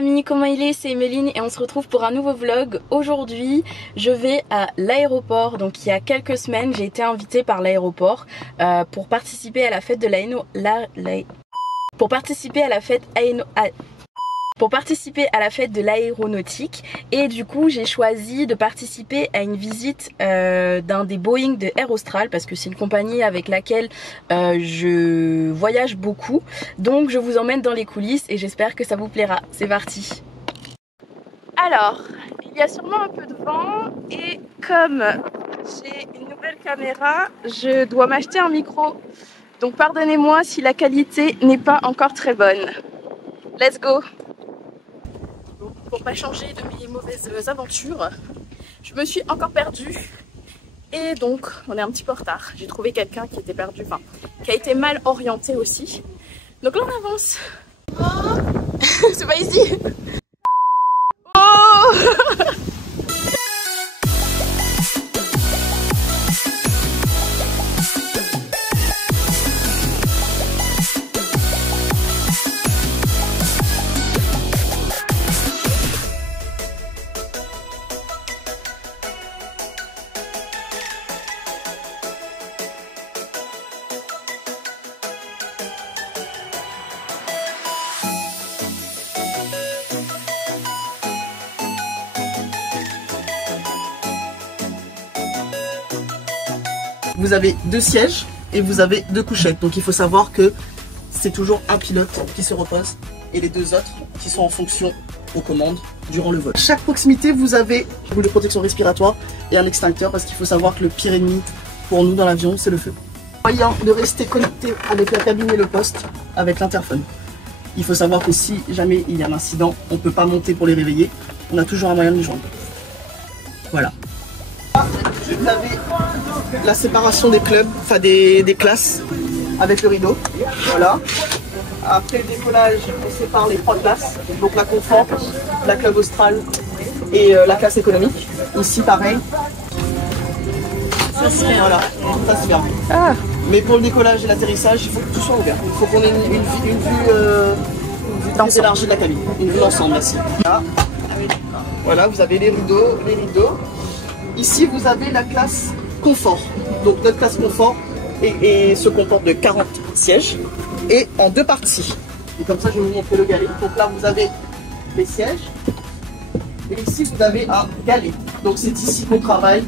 amis, comment il est? C'est Emeline et on se retrouve pour un nouveau vlog. Aujourd'hui je vais à l'aéroport. Donc il y a quelques semaines j'ai été invitée par l'aéroport pour participer à la fête de l'aéronautique, et du coup j'ai choisi de participer à une visite d'un des Boeing de Air Austral parce que c'est une compagnie avec laquelle je voyage beaucoup. Donc je vous emmène dans les coulisses et j'espère que ça vous plaira. C'est parti. Alors, il y a sûrement un peu de vent et comme j'ai une nouvelle caméra, je dois m'acheter un micro. Donc pardonnez-moi si la qualité n'est pas encore très bonne. Let's go! Pour pas changer de mes mauvaises aventures, je me suis encore perdue et donc on est un petit peu en retard. J'ai trouvé quelqu'un qui était perdu, enfin qui a été mal orienté aussi. Donc là on avance. Oh c'est pas ici. Oh Vous avez 2 sièges et vous avez 2 couchettes. Donc il faut savoir que c'est toujours un pilote qui se repose et les 2 autres qui sont en fonction aux commandes durant le vol. Chaque proximité, vous avez une boule de protection respiratoire et un extincteur parce qu'il faut savoir que le pire ennemi pour nous dans l'avion, c'est le feu. Moyen de rester connecté avec la cabine et le poste avec l'interphone. Il faut savoir que si jamais il y a un incident, on ne peut pas monter pour les réveiller. On a toujours un moyen de les joindre. Voilà. Vous avez la séparation des clubs, enfin des classes avec le rideau. Voilà. Après le décollage, on sépare les 3 classes. Donc la confort, la club austral et la classe économique. Ici pareil. Ça se ferme. Voilà, ça se ferme. Ah. Mais pour le décollage et l'atterrissage, il faut que tout soit ouvert. Il faut qu'on ait une vue très élargie de la cabine. Une vue d'ensemble, merci. Là. Voilà, vous avez les rideaux, Ici, vous avez la classe confort. Donc notre classe confort et se comporte de 40 sièges et en 2 parties. Et comme ça, je vais vous montrer le galet. Donc là, vous avez les sièges et ici, vous avez un galet. Donc c'est ici qu'on travaille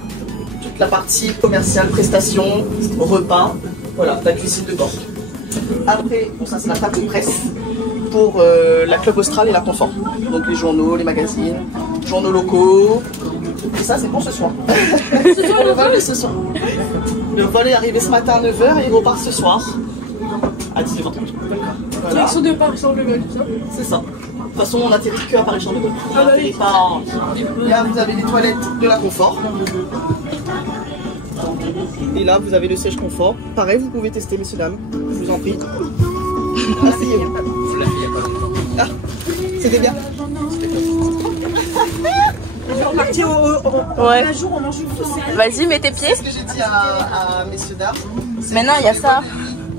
toute la partie commerciale, prestations, repas, voilà, la cuisine de bord. Après, bon, ça c'est la table de presse pour la club austral et la confort. Donc les journaux, les magazines, journaux locaux. Et ça c'est pour ce soir. Le vol est ce soir. Le vol est arrivé ce matin à 9h et il repart ce soir à 19h30. Voilà. Direction de Paris-Charles-de-Gaulle, ça? C'est ça. De toute façon on n'atterrit que à Paris-Charles-de-Gaulle. Là vous avez les toilettes de la confort. Et là vous avez le siège confort. Pareil, vous pouvez tester, messieurs dames. Je vous en prie. Asseyez-vous. Vous l'avez il y a pas longtemps. Ah, c'était bien. ouais. Un jour, on mange une. Vas-y, mets tes pieds. C'est ce que j'ai dit à messieurs dames. Maintenant, il y a ça.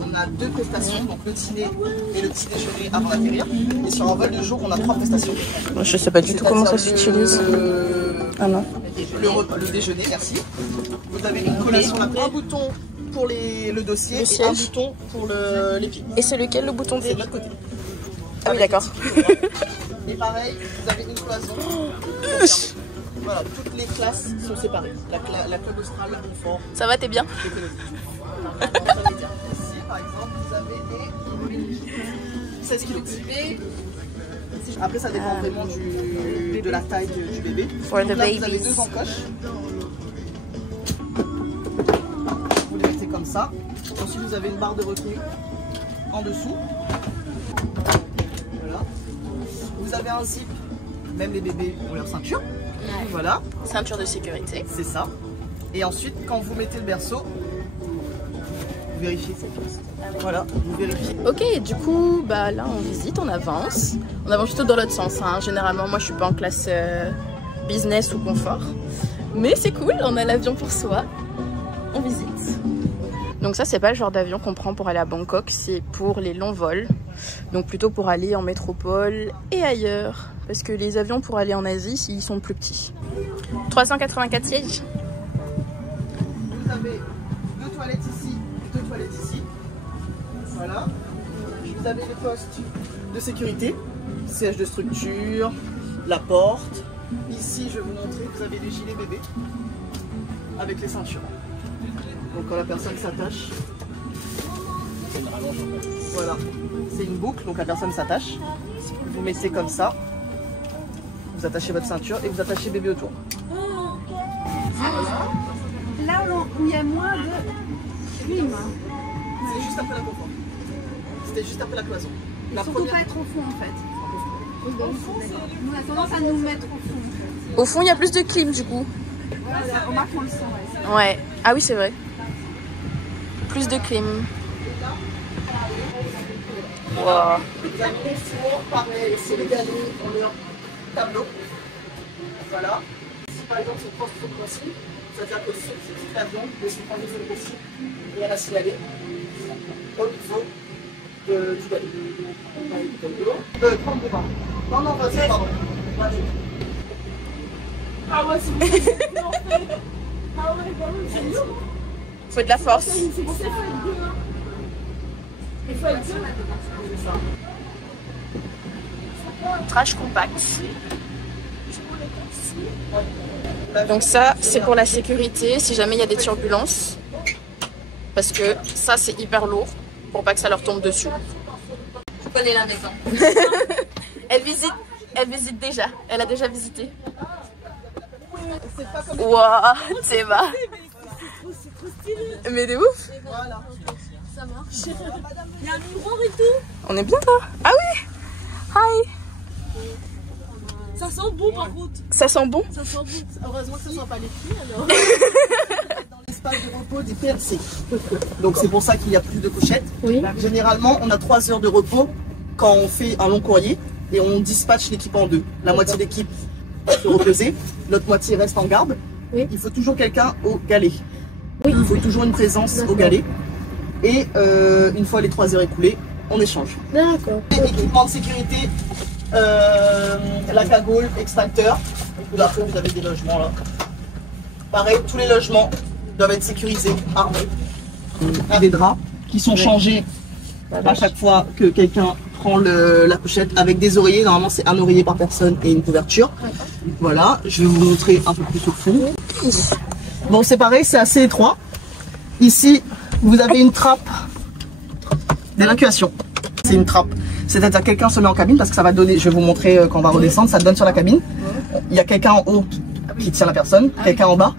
On a 2 prestations, donc le dîner et le petit déjeuner avant d'atterrir. Et sur un vol de jour, on a 3 prestations. Je sais pas du tout comment ça s'utilise. Ah non. Le déjeuner, merci. Vous avez une collation, un bouton pour le dossier et un bouton pour les pieds. Et c'est lequel le bouton des? C'est de l'autre côté. Ah oui, d'accord. Et pareil, vous avez une cloison. Voilà, toutes les classes sont séparées. La club austral, la confort. Ça va, t'es bien? Ici, par exemple, vous avez des 16 kg. Après, ça dépend vraiment de la taille du bébé. For the là, babies. vous avez 2 encoches. Vous les mettez comme ça. Ensuite, vous avez une barre de retenue en dessous. Voilà. Vous avez un zip. Même les bébés ont leur ceinture. Voilà. Ceinture de sécurité. C'est ça. Et ensuite, quand vous mettez le berceau, vous vérifiez cette pièce. Voilà, vous vérifiez. Ok, du coup, bah là on visite, on avance. On avance plutôt dans l'autre sens. Hein. Généralement, moi je suis pas en classe business ou confort. Mais c'est cool, on a l'avion pour soi. On visite. Donc ça, c'est pas le genre d'avion qu'on prend pour aller à Bangkok, c'est pour les longs vols. Donc plutôt pour aller en métropole et ailleurs. parce que les avions pour aller en Asie, ils sont plus petits. 384 sièges. Vous avez 2 toilettes ici, 2 toilettes ici. Voilà. Vous avez les postes de sécurité, siège de structure, la porte. Ici, je vais vous montrer, vous avez les gilets bébés avec les ceintures. Donc quand la personne s'attache, voilà, c'est une boucle, donc la personne s'attache. Vous mettez comme ça, vous attachez votre ceinture et vous attachez bébé autour. Là où il y a moins de clim. C'est juste après la confort. C'était juste après la cloison. La Surtout pas être au fond en fait. Nous on a tendance à nous mettre au fond. En fait. Au fond, il y a plus de clim du coup. Voilà, remarque on le sent. Ouais. Ouais. Ah oui, c'est vrai. Plus de clim. Wow. Vous avez les fours, pareil, c'est les galets, on est en tableau. Voilà. Si par exemple c'est une construction de consigne, c'est-à-dire que ce petit avion peut se prendre des consignes et à la signaler au niveau du galet. Prendre devant. Non, non, vas-y, pardon. Vas-y. Ah ouais, c'est bon. Ah ouais, bah oui, c'est lourd. Faut de la force. C'est pour ça qu'il faut être deux. Il faut être deux. C'est ça. Trash compact. Donc ça, c'est pour la sécurité, si jamais il y a des turbulences. Parce que ça, c'est hyper lourd, pour pas que ça leur tombe dessus. Je connais la maison. Elle visite déjà. Elle a déjà visité. C'est pas comme Waouh, c'est bas. C'est trop stylé. Mais de ouf. voilà. Ça marche. Il y a un miroir et tout. On est bien là. Ah oui. Hi. Ça sent bon par contre. Ça sent bon. Ça sent bon. Heureusement que ça ne sent pas les pieds alors. Dans l'espace de repos du PRC. Donc c'est pour ça qu'il y a plus de couchettes. Oui. Généralement, on a 3 heures de repos quand on fait un long courrier et on dispatche l'équipe en deux. La moitié de l'équipe se reposer, l'autre moitié reste en garde. Oui. Il faut toujours quelqu'un au galet. Oui. Il faut toujours une présence au galet. Et une fois les 3 heures écoulées, on échange. D'accord. Équipement de sécurité, la cagoule, extracteur. Et là, vous avez des logements là. Pareil, tous les logements doivent être sécurisés, armés. Des draps qui sont changés à chaque fois que quelqu'un prend la couchette avec des oreillers. Normalement, c'est un oreiller par personne et une couverture. Voilà, je vais vous montrer un peu plus au fond. Bon, c'est pareil, c'est assez étroit. Ici, vous avez une trappe d'évacuation. C'est une trappe. C'est-à-dire que quelqu'un se met en cabine parce que ça va donner, je vais vous montrer quand on va redescendre, ça donne sur la cabine. Il y a quelqu'un en haut qui tient la personne, quelqu'un en bas,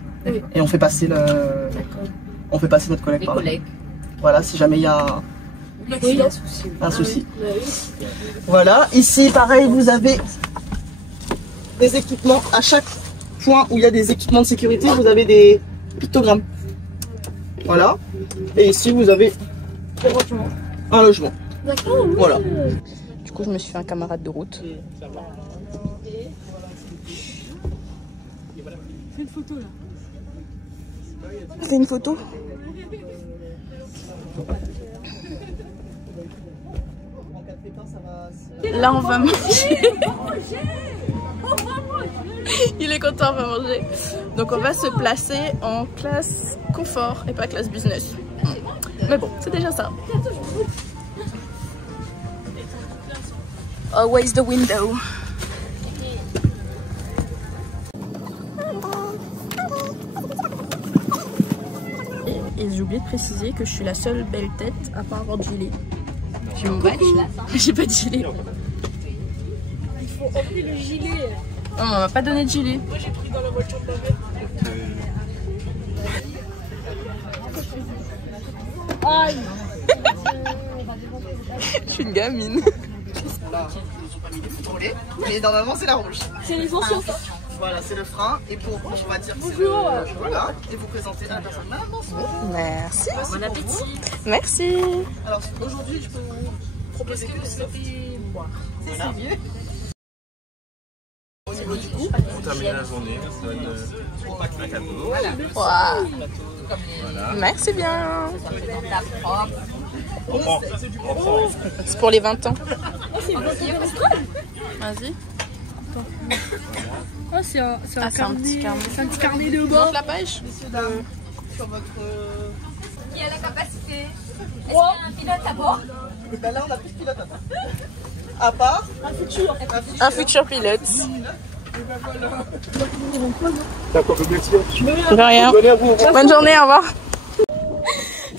et on fait passer notre collègue par là. Voilà, si jamais il y a un souci. Voilà, ici pareil, vous avez des équipements. À chaque point où il y a des équipements de sécurité, vous avez des pictogrammes. Voilà. Et ici, vous avez un logement. D'accord. Voilà. Du coup, je me suis fait un camarade de route. Fais une photo là. Fais une photo. Là, on va manger. Il est content, on va manger. Donc, on va se placer en classe confort et pas classe business. Mais bon, c'est déjà ça. Always the window. Et j'ai oublié de préciser que je suis la seule belle tête à pas avoir de gilet. J'ai mon badge, j'ai pas de gilet. Il faut remplir le gilet. Non, on m'a pas donné de gilet. Moi j'ai pris dans la voiture de ma mère. Aïe. Je suis une gamine. Là, ils ont pas mis les fourrés, mais normalement c'est la rouge. C'est les anciens. Voilà, c'est le frein. Et pour, on va dire que c'est Bonjour. voilà. Et vous présentez à la personne. Madame, bonsoir. Merci. Bon appétit. Merci. Alors aujourd'hui, je peux vous proposer que vous souhaitez boire. C'est mieux. Au niveau du coup, Pour terminer la journée, on donne un cadeau. Wow. Merci bien. On prend. C'est pour les 20 ans. Vas-y. Attends. Ah, c'est un petit carnet. C'est un petit carnet de bord. La page. Messieurs, dames, sur votre... Qui a la capacité? Est-ce qu'il y a un pilote à bord? Ben là, on a plus de pilote à part. À part Un futur pilote. D'accord, merci. De rien. Bonne journée, au revoir.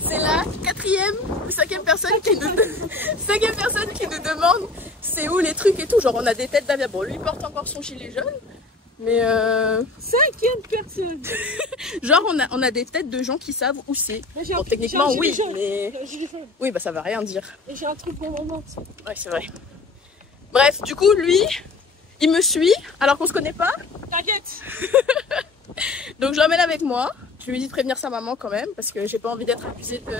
C'est la quatrième ou cinquième personne qui nous demande c'est où les trucs et tout. Genre on a des têtes d'avion. Bon, lui il porte encore son gilet jaune. Mais Cinquième personne. genre on a des têtes de gens qui savent où c'est. Bon, techniquement oui, mais oui bah ça va rien dire. Et j'ai un truc pour mon ventre. Ouais c'est vrai. Bref, du coup lui il me suit alors qu'on se connaît pas. T'inquiète. Donc je l'emmène avec moi. Je lui dis de prévenir sa maman quand même parce que j'ai pas envie d'être accusée de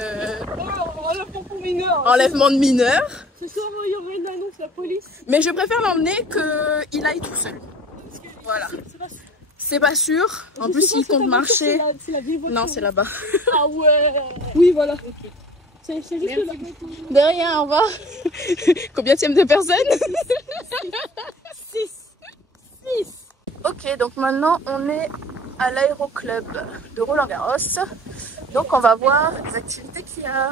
enlèvement de mineurs. Ce soir il y aura une annonce, la police. Mais je préfère l'emmener qu'il aille tout seul. Voilà. C'est pas sûr. En plus il compte marcher. Non c'est là-bas. Ah ouais. Oui voilà. Okay. C'est juste là. De rien, au revoir. Combienième de personnes? 6. Ok, donc maintenant on est à l'aéroclub de Roland-Garros. Donc on va voir les activités qu'il y a.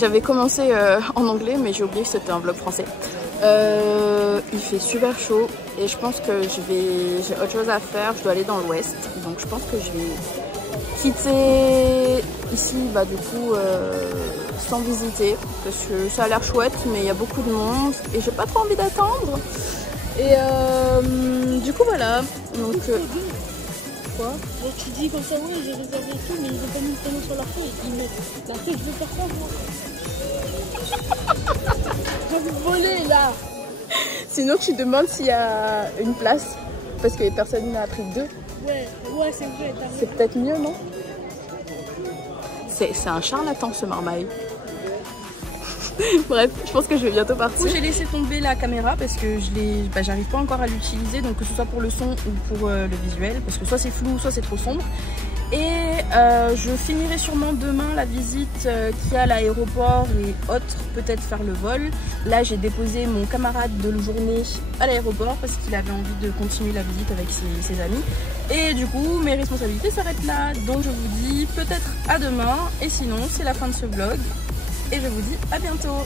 J'avais commencé en anglais mais j'ai oublié que c'était un vlog français. Il fait super chaud et je pense que j'ai autre chose à faire, je dois aller dans l'ouest. Donc je pense que je vais quitter ici bah, du coup sans visiter parce que ça a l'air chouette mais il y a beaucoup de monde et j'ai pas trop envie d'attendre. Et du coup voilà. Donc quoi? Donc tu dis comme ça, oui, j'ai réservé tout, mais ils ont pas mis le prénom sur leur feuille. Ils mettent la feuille, je veux faire ça, moi. Je vais vous voler, là. Sinon tu demandes s'il y a une place parce que personne n'a pris 2. Ouais, c'est vrai. C'est peut-être mieux, non? C'est un charlatan ce marmaille. Bref, je pense que je vais bientôt partir. J'ai laissé tomber la caméra parce que j'arrive pas encore à l'utiliser, donc que ce soit pour le son ou pour le visuel, parce que soit c'est flou, soit c'est trop sombre. Et je finirai sûrement demain la visite qu'il y a à l'aéroport et autres, peut-être faire le vol. Là j'ai déposé mon camarade de la journée à l'aéroport parce qu'il avait envie de continuer la visite avec ses amis. Et du coup mes responsabilités s'arrêtent là. Donc je vous dis peut-être à demain et sinon c'est la fin de ce vlog. Et je vous dis à bientôt.